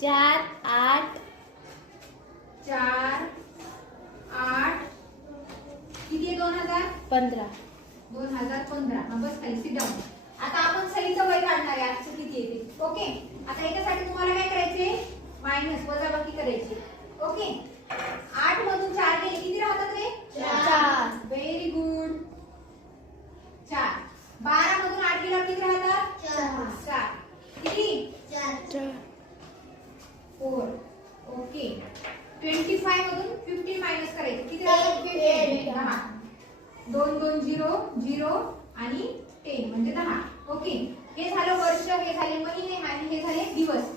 4 8 4 8 किती आहे 15 2015. बस खाली सिट डाऊन. आता आपण सहीचं वय काढणार आहे आजचं किती येते. ओके. आता याच्यासाठी तुम्हाला काय करायचे मायनस वजाबाकी करायची. ओके. 8 मधून 4 गेले किती राहतात रे 4. Very good 4. 12 मधून 8 गेल्यावर किती राहतात 4. किती 4. ओके. 25 मधून 15 मायनस करायचे किती राहतात 10. 2 2 0 0 आणि 10 म्हणजे 10. ओके. हे झालं वर्ष, हे झाले महिने आणि हे झाले दिवस.